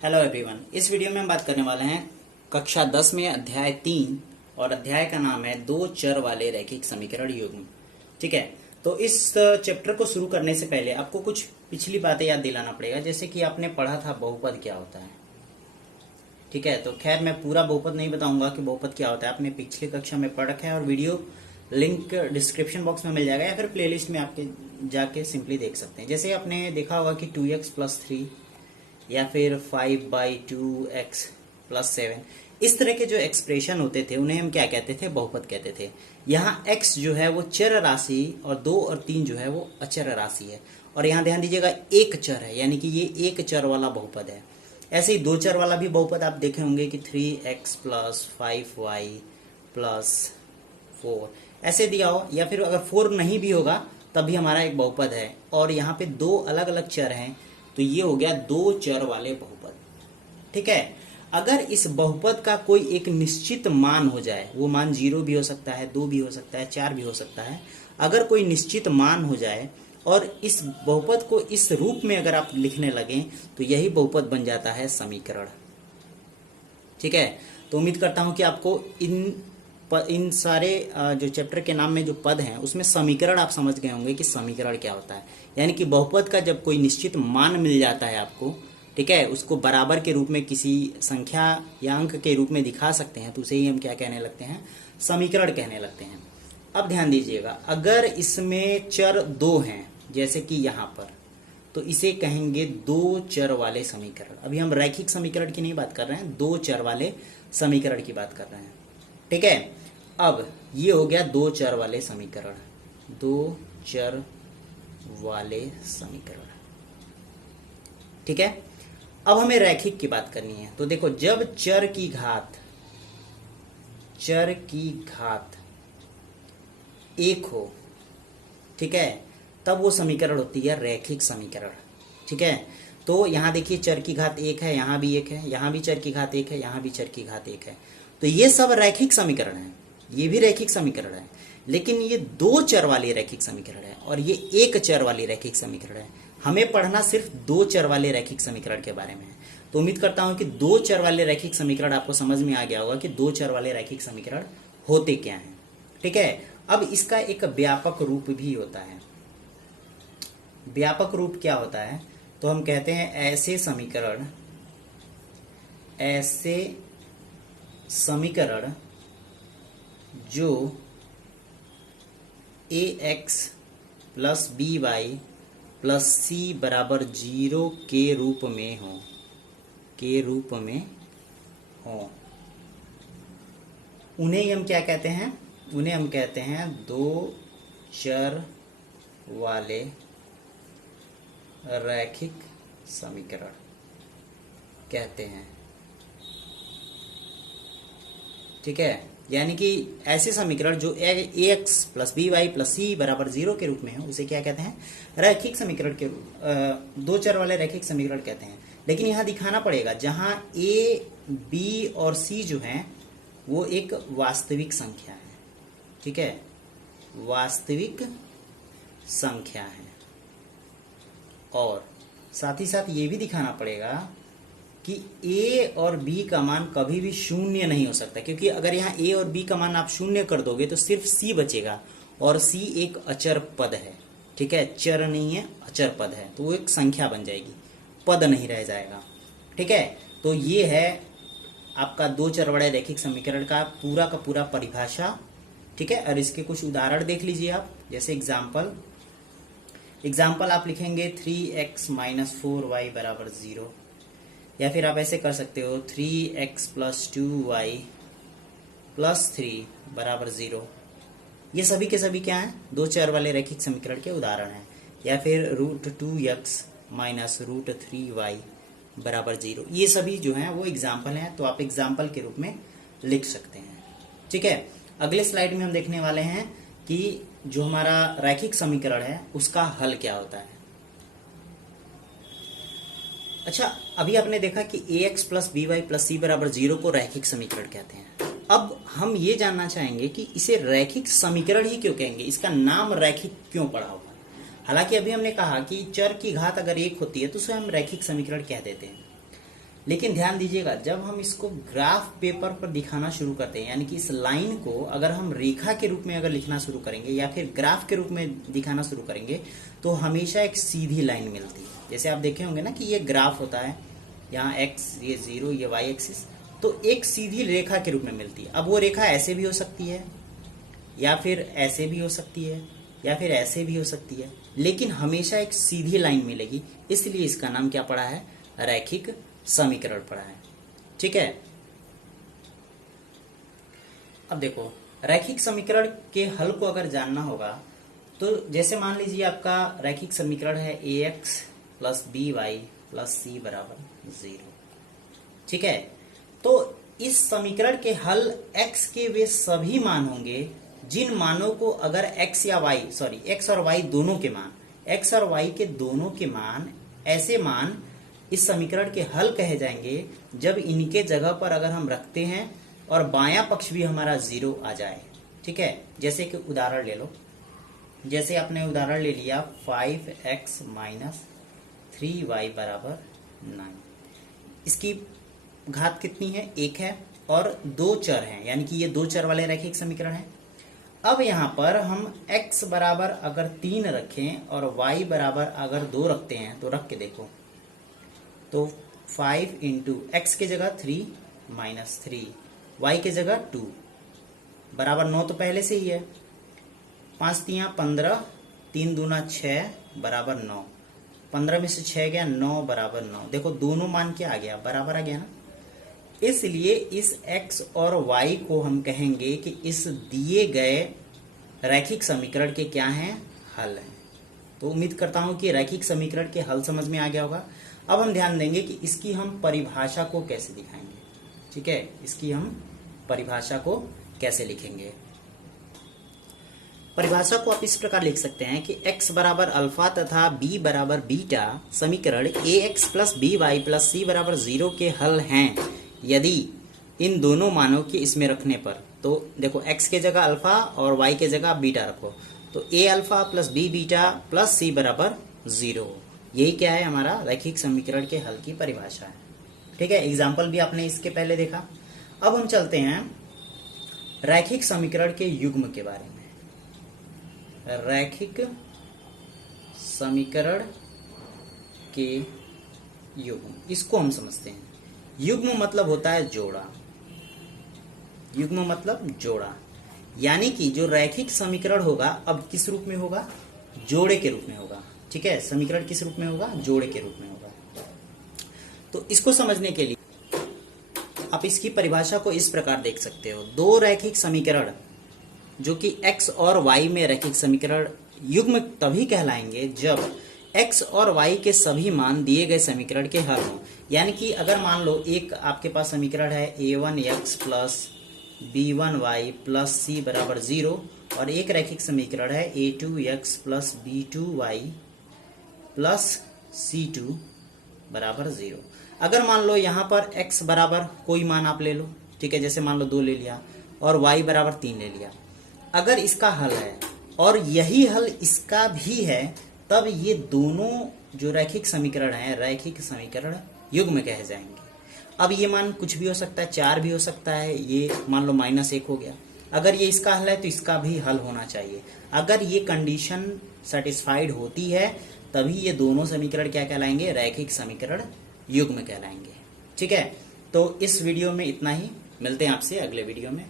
Hello everyone. इस video में हम बात करने वाले हैं कक्षा 10 में अध्याय 3 और अध्याय का नाम है दो चर वाले रैखिक समीकरण युग्म। ठीक है, तो इस चैप्टर को शुरू करने से पहले आपको कुछ पिछली बातें याद दिलाना पड़ेगा, जैसे कि आपने पढ़ा था बहुपद क्या होता है। ठीक है, तो खैर मैं पूरा बहुपद नहीं बताऊंगा कि बहुपद क्या होता है, आपने पिछली कक्षा में पढ़ रखा है और वीडियो लिंक डिस्क्रिप्शन बॉक्स में मिल जाएगा या फिर प्लेलिस्ट में आपके जाके सिंपली देख सकते हैं। जैसे आपने देखा होगा कि 2x+3 या फिर 5/2x+7, इस तरह के जो एक्सप्रेशन होते थे उन्हें हम क्या कहते थे, बहुपद कहते थे। यहाँ x जो है वो चर राशि और 2 और 3 जो है वो अचर राशि है। और यहाँ ध्यान दीजिएगा एक चर है, यानी कि ये एक चर वाला बहुपद है। ऐसे ही दो चर वाला भी बहुपद आप देखे होंगे कि 3x+5y+4 ऐसे दिया हो, या फिर अगर 4 नहीं भी होगा तब भी हमारा एक बहुपद है। और यहाँ पे दो अलग अलग चर हैं, तो ये हो गया दो चर वाले बहुपद। ठीक है, अगर इस बहुपद का कोई एक निश्चित मान हो जाए, वो मान 0 भी हो सकता है, 2 भी हो सकता है, 4 भी हो सकता है, अगर कोई निश्चित मान हो जाए और इस बहुपद को इस रूप में अगर आप लिखने लगें तो यही बहुपद बन जाता है समीकरण। ठीक है, तो उम्मीद करता हूं कि आपको इन सारे जो चैप्टर के नाम में जो पद हैं उसमें समीकरण आप समझ गए होंगे कि समीकरण क्या होता है। यानी कि बहुपद का जब कोई निश्चित मान मिल जाता है आपको, ठीक है, उसको बराबर के रूप में किसी संख्या या अंक के रूप में दिखा सकते हैं, तो उसे ही हम क्या कहने लगते हैं, समीकरण कहने लगते हैं। अब ध्यान दीजिएगा, अगर इसमें चर 2 हैं जैसे कि यहाँ पर, तो इसे कहेंगे दो चर वाले समीकरण। अभी हम रैखिक समीकरण की नहीं बात कर रहे हैं, दो चर वाले समीकरण की बात कर रहे हैं। ठीक है, अब ये हो गया दो चर वाले समीकरण, दो चर वाले समीकरण। ठीक है, अब हमें रैखिक की बात करनी है। तो देखो, जब चर की घात 1 हो, ठीक है, तब वो समीकरण होती है रैखिक समीकरण। ठीक है, तो यहां देखिए चर की घात 1 है, यहां भी 1 है, यहां भी चर की घात 1 है, यहां भी चर की घात 1 है, तो ये सब रैखिक समीकरण है, ये भी रैखिक समीकरण है। लेकिन ये दो चर वाली रैखिक समीकरण है और ये एक चर वाली रैखिक समीकरण है। हमें पढ़ना सिर्फ दो चर वाले रैखिक समीकरण के बारे में है। तो उम्मीद करता हूं कि दो चर वाले रैखिक समीकरण आपको समझ में आ गया होगा कि दो चर वाले रैखिक समीकरण होते क्या हैं। ठीक है, अब इसका एक व्यापक रूप भी होता है। व्यापक रूप क्या होता है, तो हम कहते हैं ऐसे समीकरण जो ax+by+c=0 के रूप में हो, उन्हें हम क्या कहते हैं, उन्हें हम कहते हैं दो चर वाले रैखिक समीकरण कहते हैं। ठीक है, यानी कि ऐसे समीकरण जो ax+by+c=0 के रूप में है उसे क्या कहते हैं, रैखिक समीकरण के रूप, दो चर वाले रैखिक समीकरण कहते हैं। लेकिन यहां दिखाना पड़ेगा, जहां a, b और c जो हैं वो एक वास्तविक संख्या है। ठीक है, वास्तविक संख्या है। और साथ ही साथ ये भी दिखाना पड़ेगा कि a और b का मान कभी भी शून्य नहीं हो सकता, क्योंकि अगर यहाँ a और b का मान आप शून्य कर दोगे तो सिर्फ c बचेगा, और c एक अचर पद है। ठीक है, चर नहीं है, अचर पद है, तो वो एक संख्या बन जाएगी, पद नहीं रह जाएगा। ठीक है, तो ये है आपका दो चर वाले रैखिक समीकरण का पूरा परिभाषा। ठीक है, और इसके कुछ उदाहरण देख लीजिए आप। जैसे एग्जाम्पल आप लिखेंगे 3x-4y=0, या फिर आप ऐसे कर सकते हो 3x+2y+3=0। ये सभी के सभी क्या हैं, दो चर वाले रैखिक समीकरण के उदाहरण हैं। या फिर √2x-3y=0, ये सभी जो हैं वो एग्जाम्पल हैं, तो आप एग्जाम्पल के रूप में लिख सकते हैं। ठीक है, अगले स्लाइड में हम देखने वाले हैं कि जो हमारा रैखिक समीकरण है उसका हल क्या होता है। अच्छा, अभी आपने देखा कि ax+by+c=0 को रैखिक समीकरण कहते हैं। अब हम ये जानना चाहेंगे कि इसे रैखिक समीकरण ही क्यों कहेंगे, इसका नाम रैखिक क्यों पड़ा हुआ है। हालांकि अभी हमने कहा कि चर की घात अगर 1 होती है तो उसे हम रैखिक समीकरण कह देते हैं, लेकिन ध्यान दीजिएगा, जब हम इसको ग्राफ पेपर पर दिखाना शुरू करते हैं, यानी कि इस लाइन को अगर हम रेखा के रूप में अगर लिखना शुरू करेंगे या फिर ग्राफ के रूप में दिखाना शुरू करेंगे, तो हमेशा एक सीधी लाइन मिलती है। जैसे आप देखे होंगे ना कि ये ग्राफ होता है, यहाँ एक्स, ये 0, ये वाई एक्सिस, तो एक सीधी रेखा के रूप में मिलती है। अब वो रेखा ऐसे भी हो सकती है, या फिर ऐसे भी हो सकती है, या फिर ऐसे भी हो सकती है, लेकिन हमेशा एक सीधी लाइन मिलेगी। इसलिए इसका नाम क्या पड़ा है? रैखिक समीकरण पड़ा है। ठीक है। अब देखो, रैखिक समीकरण के हल को अगर जानना होगा तो जैसे मान लीजिए आपका रैखिक समीकरण है ax plus b y plus c बराबर 0। ठीक है। तो इस समीकरण के हल x के वे सभी मान होंगे जिन मानों को अगर x और y दोनों के मान, x और y के दोनों के मान, ऐसे मान इस समीकरण के हल कहे जाएंगे जब इनके जगह पर अगर हम रखते हैं और बायां पक्ष भी हमारा 0 आ जाए। ठीक है। जैसे कि उदाहरण ले लो, जैसे आपने उदाहरण ले लिया 5x माइनस 3y बराबर 9। इसकी घात कितनी है? 1 है और 2 चर हैं, यानी कि ये 2 चर वाले रैखिक समीकरण है। अब यहाँ पर हम x बराबर अगर 3 रखें और y बराबर अगर 2 रखते हैं, तो रख के देखो, तो 5 इंटू एक्स के जगह 3 माइनस 3, y के जगह 2 बराबर 9 तो पहले से ही है। 5 तियां 15, 3 दूना 6 बराबर 9, 15 में से 6 गया 9 बराबर 9। देखो दोनों मान क्या आ गया? बराबर आ गया ना। इसलिए इस x और y को हम कहेंगे कि इस दिए गए रैखिक समीकरण के क्या हैं? हल हैं। तो उम्मीद करता हूं कि रैखिक समीकरण के हल समझ में आ गया होगा। अब हम ध्यान देंगे कि इसकी हम परिभाषा को कैसे दिखाएंगे। ठीक है, इसकी हम परिभाषा को कैसे लिखेंगे। परिभाषा को आप इस प्रकार लिख सकते हैं कि x बराबर अल्फा तथा b बराबर बीटा समीकरण ax plus b y plus c बराबर 0 के हल हैं यदि इन दोनों मानों के इसमें रखने पर। तो देखो, x के जगह अल्फा और y के जगह बीटा रखो, तो a alpha plus b beta plus c बराबर 0। यही क्या है? हमारा रैखिक समीकरण के हल की परिभाषा है। ठीक है। एग्जाम्पल भी आपने इसके पहले देखा। अब हम चलते हैं रैखिक समीकरण के युग्म के बारे में। रैखिक समीकरण के युग्म, इसको हम समझते हैं। युग्म मतलब होता है जोड़ा। युग्म मतलब जोड़ा, यानी कि जो रैखिक समीकरण होगा अब किस रूप में होगा? जोड़े के रूप में होगा। ठीक है। समीकरण किस रूप में होगा? जोड़े के रूप में होगा। तो इसको समझने के लिए आप इसकी परिभाषा को इस प्रकार देख सकते हो। दो रैखिक समीकरण जो कि x और y में रैखिक समीकरण युग्म तभी कहलाएंगे जब x और y के सभी मान दिए गए समीकरण के हल हों। यानी कि अगर मान लो एक आपके पास समीकरण है a1x plus b1y plus c बराबर 0 और एक रैखिक समीकरण है a2x plus b2y plus c2 बराबर 0। अगर मान लो यहाँ पर x बराबर कोई मान आप ले लो, ठीक है, जैसे मान लो 2 ले लिया और y बराबर 3 ले लिया। अगर इसका हल है और यही हल इसका भी है, तब ये दोनों जो रैखिक समीकरण है रैखिक समीकरण युग्म कहे जाएंगे। अब ये मान कुछ भी हो सकता है, 4 भी हो सकता है, ये मान लो -1 हो गया। अगर ये इसका हल है तो इसका भी हल होना चाहिए। अगर ये कंडीशन सेटिस्फाइड होती है तभी ये दोनों समीकरण क्या कहलाएंगे? रैखिक समीकरण युग्म कहलाएंगे। ठीक है। तो इस वीडियो में इतना ही, मिलते हैं आपसे अगले वीडियो में।